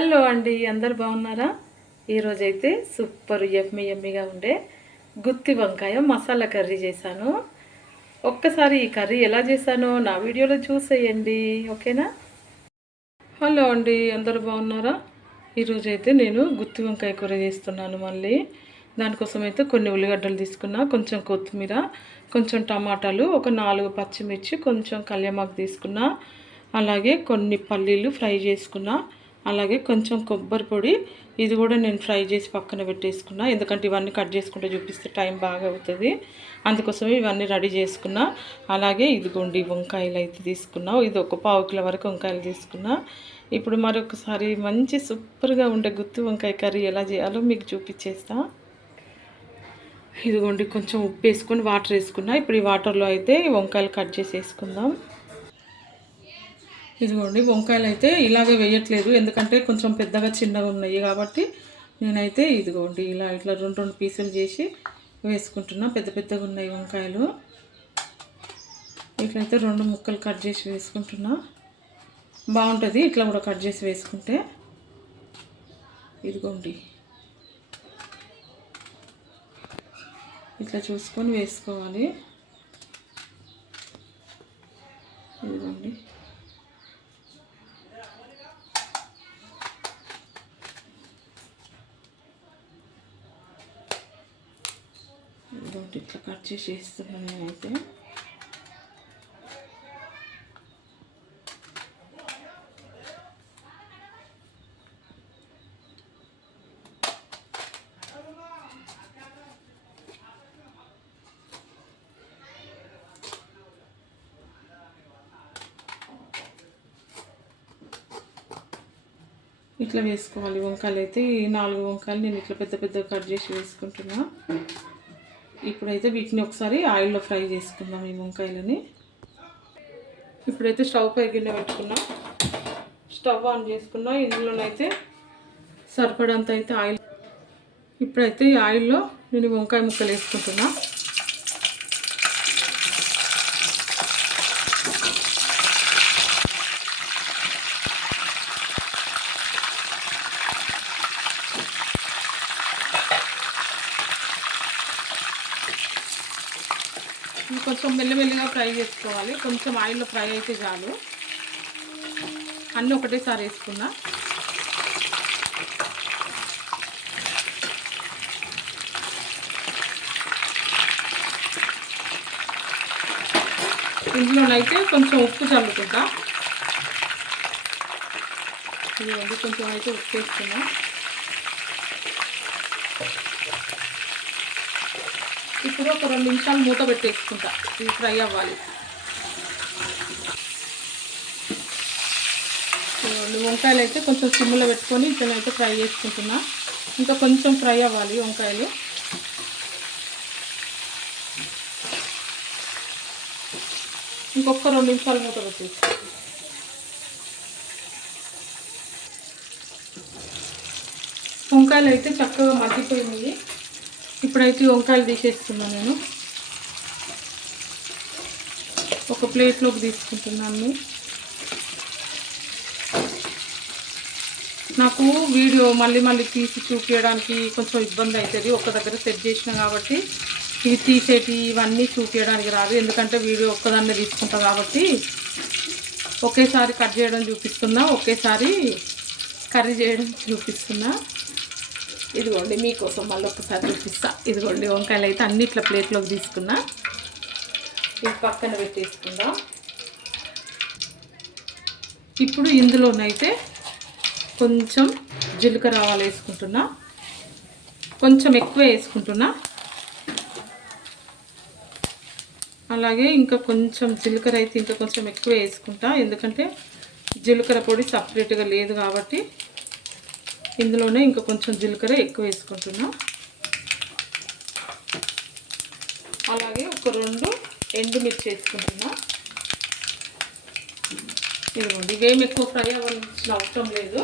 Hello అండి, అందరు బాగున్నారా? ఈరోజైతే సూపర్ యమ్మీగా ఉండే గుత్తి వంకాయ మసాలా కర్రీ చేశాను. ఒక్కసారి ఈ కర్రీ ఎలా చేశానో నా వీడియోలో చూసేయండి, ఓకేనా? హలో అండి, అందరు బాగున్నారా? ఈరోజైతే నేను గుత్తి వంకాయ కూర చేస్తున్నాను. మళ్ళీ దానికోసం అయితే కొన్ని ఉల్లిగడ్డలు తీసుకున్నా, కొంచెం కొత్తిమీర, కొంచెం టమాటాలు, ఒక 4 పచ్చిమిర్చి, కొంచెం కళ్యామాకు తీసుకున్నా, అలాగే కొన్ని పల్లీలు ఫ్రై చేసుకున్నా, అలాగే కొంచెం కొబ్బరి పొడి, ఇది కూడా నేను ఫ్రై చేసి పక్కన పెట్టేసుకున్నా. ఎందుకంటే ఇవన్నీ కట్ చేసుకుంటే చూపిస్తే టైం బాగా అవుతుంది, అందుకోసమే ఇవన్నీ రెడీ చేసుకున్నా. అలాగే ఇదిగోండి వంకాయలు అయితే తీసుకున్నా, ఇది ఒక 1/4 కిలో వరకు వంకాయలు తీసుకున్నా. ఇప్పుడు మరొకసారి మంచి సూపర్గా ఉండే గుత్తి వంకాయ కర్రీ ఎలా చేయాలో మీకు చూపించేస్తా. ఇదిగోండి కొంచెం ఉప్పు వేసుకొని వాటర్ వేసుకున్నా. ఇప్పుడు ఈ వాటర్లో అయితే వంకాయలు కట్ చేసి వేసుకుందాం. ఇదిగోండి వంకాయలు అయితే ఇలాగే వేయట్లేదు, ఎందుకంటే కొంచెం పెద్దగా చిన్నగా ఉన్నాయి కాబట్టి నేనైతే ఇదిగోండి ఇట్లా రెండు పీసులు చేసి వేసుకుంటున్నా. పెద్ద పెద్దగా ఉన్నాయి వంకాయలు, ఇట్లయితే 2 ముక్కలు కట్ చేసి వేసుకుంటున్నా. బాగుంటుంది ఇట్లా కూడా కట్ చేసి వేసుకుంటే. ఇదిగోండి ఇట్లా చూసుకొని వేసుకోవాలి. ఇదిగోండి ఇట్లా కట్ చేసి వేస్తున్నాను నేనైతే. ఇట్లా వేసుకోవాలి వంకాయలు అయితే. ఈ 4 వంకాయలు నేను ఇట్లా పెద్ద పెద్దగా కట్ చేసి వేసుకుంటున్నా. ఇప్పుడైతే వీటిని ఒకసారి ఆయిల్లో ఫ్రై చేసుకుందాం ఈ వంకాయలని. ఇప్పుడైతే స్టవ్ పై గిన్నె పెట్టుకున్నా, స్టవ్ ఆన్ చేసుకున్నా. ఇందులోనైతే సరిపడంత అయితే ఆయిల్. ఇప్పుడైతే ఈ ఆయిల్లో నేను వంకాయ ముక్కలు వేసుకుంటున్నా. కొంచెం మెల్లమెల్లిగా ఫ్రై చేసుకోవాలి, కొంచెం ఆయిల్లో ఫ్రై అయితే చాలు. అన్నీ ఒకటేసారి వేసుకున్నా. ఇందులోనైతే కొంచెం ఉప్పు చల్లుకుంటా. ఇదిగోండి కొంచెం అయితే ఉప్పు వేసుకున్నా. ఇప్పుడు ఒక 2 నిమిషాలు మూత పెట్టేసుకుంటా, ఇది ఫ్రై అవ్వాలి. వంకాయలు అయితే కొంచెం సిమ్లో పెట్టుకొని ఇట్లనైతే ఫ్రై చేసుకుంటున్నా. ఇంకా కొంచెం ఫ్రై అవ్వాలి వంకాయలు. ఇంకొక 2 నిమిషాలు మూత పెట్టేసి. వంకాయలు అయితే చక్కగా మగ్గిపోయినాయి. ఇప్పుడైతే వంకాయలు తీసేస్తున్నాను నేను. ఒక ప్లేట్లోకి తీసుకుంటున్నాను. నాకు వీడియో మళ్ళీ తీసి చూపించడానికి కొంచెం ఇబ్బంది అవుతుంది. ఒక దగ్గర సెట్ చేసిన కాబట్టి ఇవి తీసేటి ఇవన్నీ చూపించడానికి రాదు, ఎందుకంటే వీడియో ఒక్కదాన్నే తీసుకుంటా కాబట్టి ఒకేసారి కట్ చేయడం చూపిస్తున్నా, ఒకేసారి కర్రీ చేయడం చూపిస్తున్నా. ఇదిగోండి మీకోసం మళ్ళీ ఒకసారి చూపిస్తా. ఇదిగోండి వంకాయలు అయితే అన్ని ఇట్లా ప్లేట్లోకి తీసుకున్నా. ఇది పక్కన పెట్టేసుకుందా. ఇప్పుడు ఇందులోనైతే కొంచెం జీలకర్ర ఆవాలు వేసుకుంటున్నా, కొంచెం ఎక్కువ వేసుకుంటున్నా. అలాగే ఇంకా కొంచెం జీలకర్ర అయితే ఇంకా కొంచెం ఎక్కువ వేసుకుంటా, ఎందుకంటే జీలకర్ర పొడి సపరేట్గా లేదు కాబట్టి ఇందులోనే ఇంకా కొంచెం జీలకర్ర ఎక్కువ వేసుకుంటున్నా. అలాగే ఒక 2 ఎండుమిర్చి వేసుకుంటున్నా. ఇదిగోండి ఇవేమి ఎక్కువ ఫ్రై అవ్వాల్సిన అవసరం లేదు.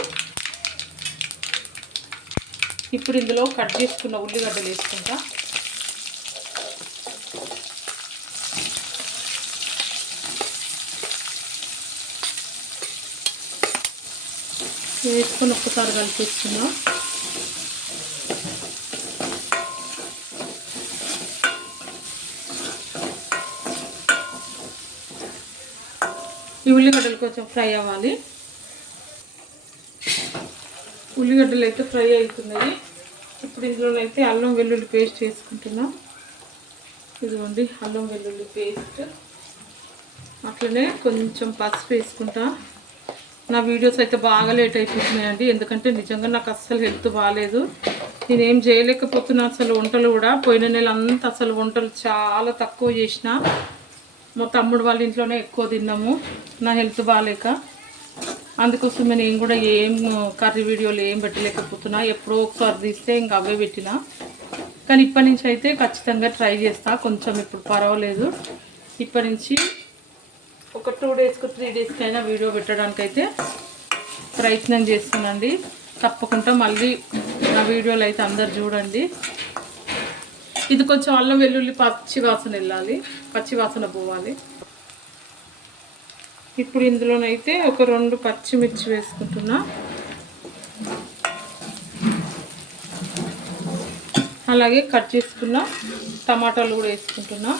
ఇప్పుడు ఇందులో కట్ చేసుకున్న ఉల్లిగడ్డలు వేసుకుంటా. వేసుకొని ఒక్కసారి కలిపిస్తున్నాం. ఈ ఉల్లిగడ్డలు కొంచెం ఫ్రై అవ్వాలి. ఉల్లిగడ్డలు అయితే ఫ్రై అవుతున్నాయి. ఇప్పుడు ఇందులోనైతే అల్లం వెల్లుల్లి పేస్ట్ వేసుకుంటున్నాం. ఇదిగోండి అల్లం వెల్లుల్లి పేస్ట్. అట్లనే కొంచెం పసుపు వేసుకుంటా. నా వీడియోస్ అయితే బాగా లేట్ అయిపోతున్నాయండి, ఎందుకంటే నిజంగా నాకు అస్సలు హెల్త్ బాగాలేదు. నేనేం చేయలేకపోతున్నా అసలు. వంటలు కూడా పోయిన నెల అంతా అసలు వంటలు చాలా తక్కువ చేసిన. మా తమ్ముడు వాళ్ళ ఇంట్లోనే ఎక్కువ తిన్నాము నా హెల్త్ బాగాలేక. అందుకోసమే నేను కూడా ఏం కర్రీ వీడియోలు ఏం పెట్టలేకపోతున్నా. ఎప్పుడో ఒకసారి తీస్తే ఇంకా అవే పెట్టినా. కానీ ఇప్పటి నుంచి అయితే ఖచ్చితంగా ట్రై చేస్తా. కొంచెం ఇప్పుడు పర్వాలేదు. ఇప్పటి నుంచి ఒక 2 డేస్కు 3 డేస్కి అయినా వీడియో పెట్టడానికైతే ప్రయత్నం చేస్తానండి. తప్పకుండా మళ్ళీ నా వీడియోలు అయితే అందరు చూడండి. ఇది కొంచెం అల్లం వెల్లుల్లి పచ్చి వాసన వెళ్ళాలి, పచ్చి వాసన పోవాలి. ఇప్పుడు ఇందులోనైతే ఒక 2 పచ్చిమిర్చి వేసుకుంటున్నా. అలాగే కట్ చేసుకున్న టమాటాలు కూడా వేసుకుంటున్నా.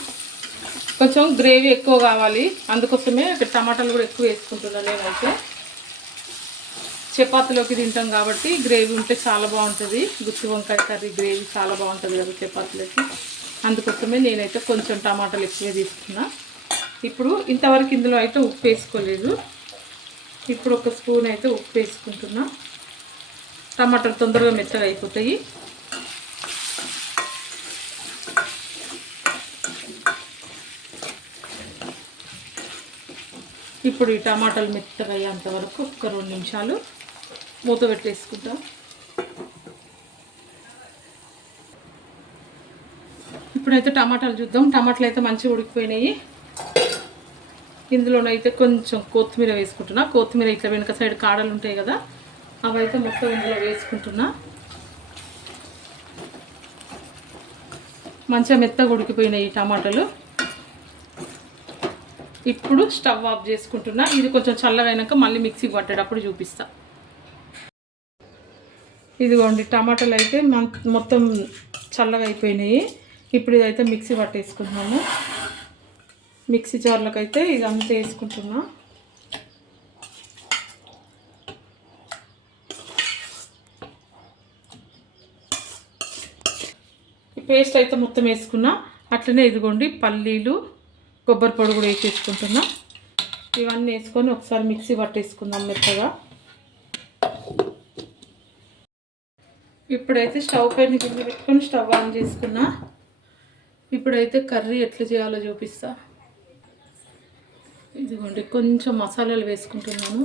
కొంచెం గ్రేవీ ఎక్కువ కావాలి, అందుకోసమే టమాటాలు కూడా ఎక్కువ వేసుకుంటున్నా. నేనైతే చపాతీలోకి తింటాం కాబట్టి గ్రేవీ ఉంటే చాలా బాగుంటుంది. గుత్తి వంకాయ కర్రీ గ్రేవీ చాలా బాగుంటుంది కదా చపాతీలోకి. అందుకోసమే నేనైతే కొంచెం టమాటాలు ఎక్కువ తీసుకున్నా. ఇప్పుడు ఇంతవరకు ఇందులో అయితే ఉప్పు వేసుకోలేదు. ఇప్పుడు ఒక స్పూన్ అయితే ఉప్పు వేసుకుంటున్నా. టమాటాలు తొందరగా మెత్తగా అయిపోతాయి. ఇప్పుడు ఈ టమాటాలు మెత్తగా అయ్యేంత వరకు ఒక 2 నిమిషాలు మూత పెట్టేసుకుంటాం. ఇప్పుడైతే టమాటాలు చూద్దాం. టమాటాలు అయితే మంచిగా ఉడికిపోయినాయి. ఇందులోనైతే కొంచెం కొత్తిమీర వేసుకుంటున్నా. కొత్తిమీర ఇట్లా వెనక సైడ్ కాడలు ఉంటాయి కదా, అవైతే మొత్తం ఇందులో వేసుకుంటున్నా. మంచిగా మెత్తగా ఉడికిపోయినాయి ఈ టమాటాలు. ఇప్పుడు స్టవ్ ఆఫ్ చేసుకుంటున్నా. ఇది కొంచెం చల్లగా అయినాక మళ్ళీ మిక్సీకి పట్టేటప్పుడు చూపిస్తా. ఇదిగోండి టమాటాలు అయితే మొత్తం చల్లగా అయిపోయినాయి. ఇప్పుడు ఇదైతే మిక్సీ పట్టేసుకుంటున్నాము. మిక్సీ జార్లకు అయితే ఇదంతా వేసుకుంటున్నా. ఈ పేస్ట్ అయితే మొత్తం వేసుకున్నా. అట్లనే ఇదిగోండి పల్లీలు, కొబ్బరి పొడి కూడా వేసేసుకుంటున్నా. ఇవన్నీ వేసుకొని ఒకసారి మిక్సీ పట్టేసుకుందాం మెత్తగా. ఇప్పుడైతే స్టవ్ పైన గిన్నె పెట్టుకొని స్టవ్ ఆన్ చేసుకున్నా. ఇప్పుడైతే కర్రీ ఎట్లా చేయాలో చూపిస్తా. ఇదిగోండి కొంచెం మసాలాలు వేసుకుంటున్నాను.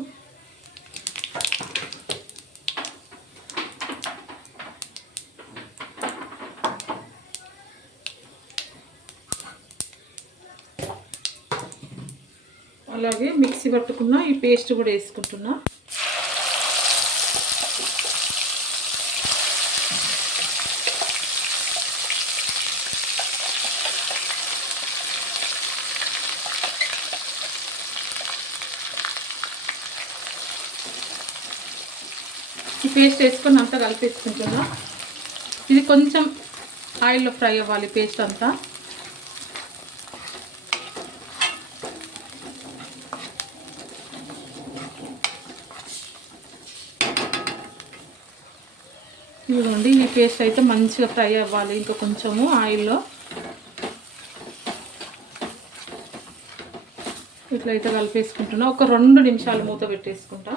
అలాగే మిక్సీ పట్టుకున్న ఈ పేస్ట్ కూడా వేసుకుంటున్నా. ఈ పేస్ట్ వేసుకొని అంతా కలిపేసుకుంటున్నా. ఇది కొంచెం ఆయిల్లో ఫ్రై అవ్వాలి పేస్ట్ అంతా. ఇదిగోండి ఈ పేస్ట్ అయితే మంచిగా ఫ్రై అవ్వాలి. ఇంకా కొంచెము ఆయిల్లో ఇట్లయితే కలిపేసుకుంటున్నా. ఒక 2 నిమిషాలు మూత పెట్టేసుకుంటా.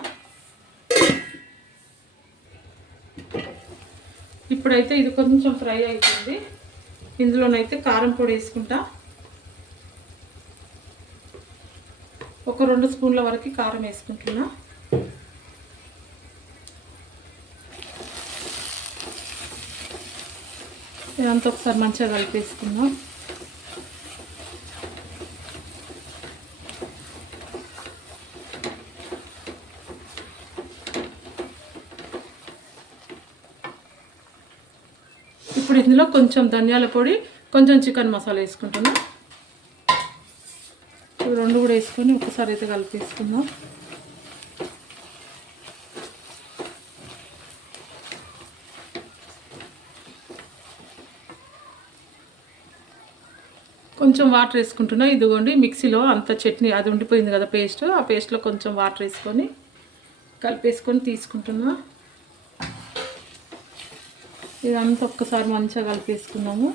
ఇప్పుడైతే ఇది కొంచెం ఫ్రై అవుతుంది. ఇందులోనైతే కారం పొడి వేసుకుంటా. ఒక 2 స్పూన్ల వరకు కారం వేసుకుంటున్నా. ఇదంతా ఒకసారి మంచిగా కలిపేసుకుందాం. ఇప్పుడు ఇందులో కొంచెం ధనియాల పొడి, కొంచెం చికెన్ మసాలా వేసుకుంటున్నా. ఇవి 2 కూడా వేసుకొని ఒకసారి అయితే కలిపేసుకుందాం. కొంచెం వాటర్ వేసుకుంటున్నా. ఇదిగోండి మిక్సీలో అంత చట్నీ అది ఉండిపోయింది కదా పేస్ట్, ఆ పేస్ట్లో కొంచెం వాటర్ వేసుకొని కలిపేసుకొని తీసుకుంటున్నా. ఇదంతా ఒక్కసారి మంచిగా కలిపేసుకున్నాము.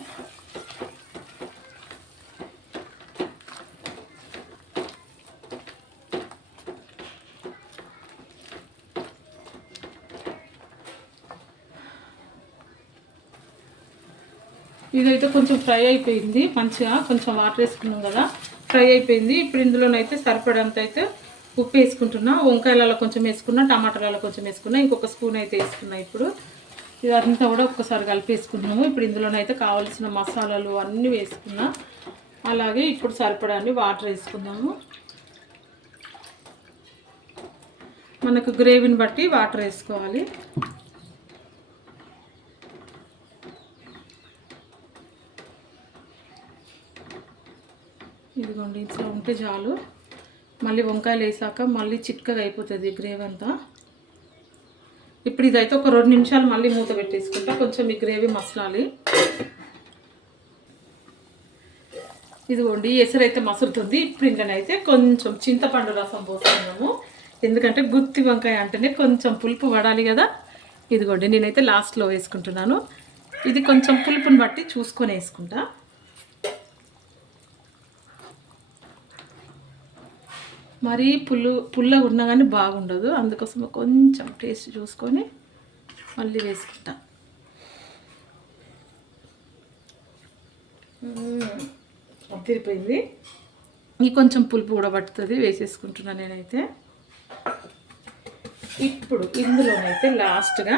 ఇదైతే కొంచెం ఫ్రై అయిపోయింది మంచిగా, కొంచెం వాటర్ వేసుకున్నాం కదా, ఫ్రై అయిపోయింది. ఇప్పుడు ఇందులోనైతే సరిపడంత అయితే ఉప్పు వేసుకుంటున్నా. వంకాయలలో కొంచెం వేసుకున్నా, టమాటాలలో కొంచెం వేసుకున్నా, ఇంకొక స్పూన్ అయితే వేసుకున్నా. ఇప్పుడు ఇదంతా కూడా ఒక్కసారి కలిపేసుకున్నాము. ఇప్పుడు ఇందులోనైతే కావాల్సిన మసాలాలు అన్నీ వేసుకున్నా. అలాగే ఇప్పుడు సరిపడాన్ని వాటర్ వేసుకుందాము. మనకు గ్రేవీని బట్టి వాటర్ వేసుకోవాలి. ఇదిగోండి ఇట్లా ఉంటే చాలు. మళ్ళీ వంకాయలు వేసాక మళ్ళీ చిక్కగా అయిపోతుంది గ్రేవీ అంతా. ఇప్పుడు ఇదైతే ఒక 2 నిమిషాలు మళ్ళీ మూత పెట్టేసుకుంటా, కొంచెం ఈ గ్రేవీ మసలాలి. ఇదిగోండి ఎసరు అయితే మసులుతుంది. ఇప్పుడు ఇందులోనైతే కొంచెం చింతపండు రసం పోస్తున్నాము. ఎందుకంటే గుత్తి వంకాయ అంటేనే కొంచెం పులుపు పడాలి కదా. ఇదిగోండి నేనైతే లాస్ట్లో వేసుకుంటున్నాను. ఇది కొంచెం పులుపుని బట్టి చూసుకొని వేసుకుంటా. మరీ పుల్లగా ఉన్నా కానీ బాగుండదు, అందుకోసం కొంచెం టేస్ట్ చూసుకొని మళ్ళీ వేసుకుంటా. తిరిపోయింది. ఈ కొంచెం పులుపు కూడా పట్టుతుంది, వేసేసుకుంటున్నా నేనైతే. ఇప్పుడు ఇందులోనైతే లాస్ట్గా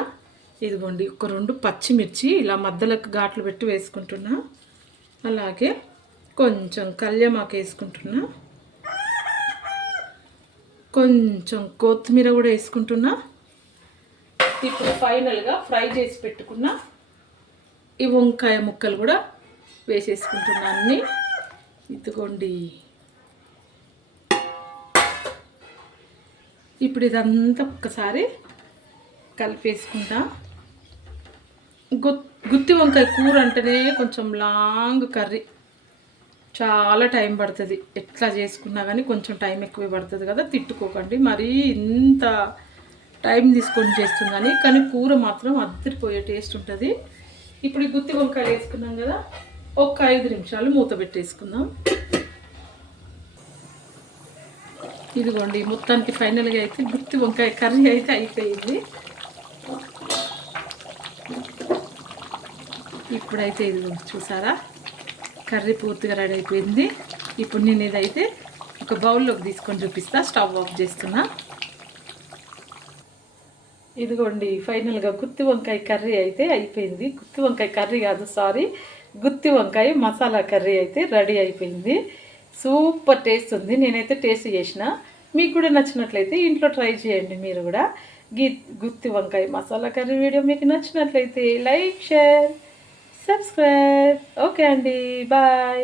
ఇదిగోండి ఒక 2 పచ్చిమిర్చి ఇలా మధ్యలోకి ఘాట్లు పెట్టి వేసుకుంటున్నా. అలాగే కొంచెం కల్యమాకు వేసుకుంటున్నా, కొంచెం కొత్తిమీర కూడా వేసుకుంటున్నా. ఇప్పుడు ఫైనల్గా ఫ్రై చేసి పెట్టుకున్న ఈ వంకాయ ముక్కలు కూడా వేసేసుకుంటున్నా అన్నీ. ఇదిగోండి ఇప్పుడు ఇదంతా ఒక్కసారి కలిపేసుకుంటా. గుత్తి వంకాయ కూర అంటేనే కొంచెం లాంగ్ కర్రీ, చాలా టైం పడుతుంది. ఎట్లా చేసుకున్నా కానీ కొంచెం టైం ఎక్కువ పడుతుంది కదా, తిట్టుకోకండి. మరీ ఇంత టైం తీసుకొని చేస్తుందని, కానీ కూర మాత్రం అద్దరిపోయే టేస్ట్ ఉంటుంది. ఇప్పుడు ఈ గుత్తి వంకాయలు వేసుకున్నాం కదా, ఒక 5 నిమిషాలు మూత పెట్టేసుకుందాం. ఇదిగోండి మొత్తానికి ఫైనల్గా అయితే గుత్తి వంకాయ కర్రీ అయితే అయిపోయింది. ఇప్పుడైతే ఇది చూసారా, కర్రీ పూర్తిగా రెడీ అయిపోయింది. ఇప్పుడు నేను ఇదైతే ఒక బౌల్లోకి తీసుకొని చూపిస్తా. స్టవ్ ఆఫ్ చేస్తున్నా. ఇదిగోండి ఫైనల్గా గుత్తి వంకాయ కర్రీ అయితే అయిపోయింది. గుత్తి వంకాయ కర్రీ కాదు, సారీ, గుత్తి వంకాయ మసాలా కర్రీ అయితే రెడీ అయిపోయింది. సూపర్ టేస్ట్ ఉంది. నేనైతే టేస్ట్ చేసిన. మీకు కూడా నచ్చినట్లయితే ఇంట్లో ట్రై చేయండి మీరు కూడా. గుత్తి వంకాయ మసాలా కర్రీ వీడియో మీకు నచ్చినట్లయితే లైక్, షేర్, సబ్స్క్రైబ్. ఓకే అండి, బాయ్.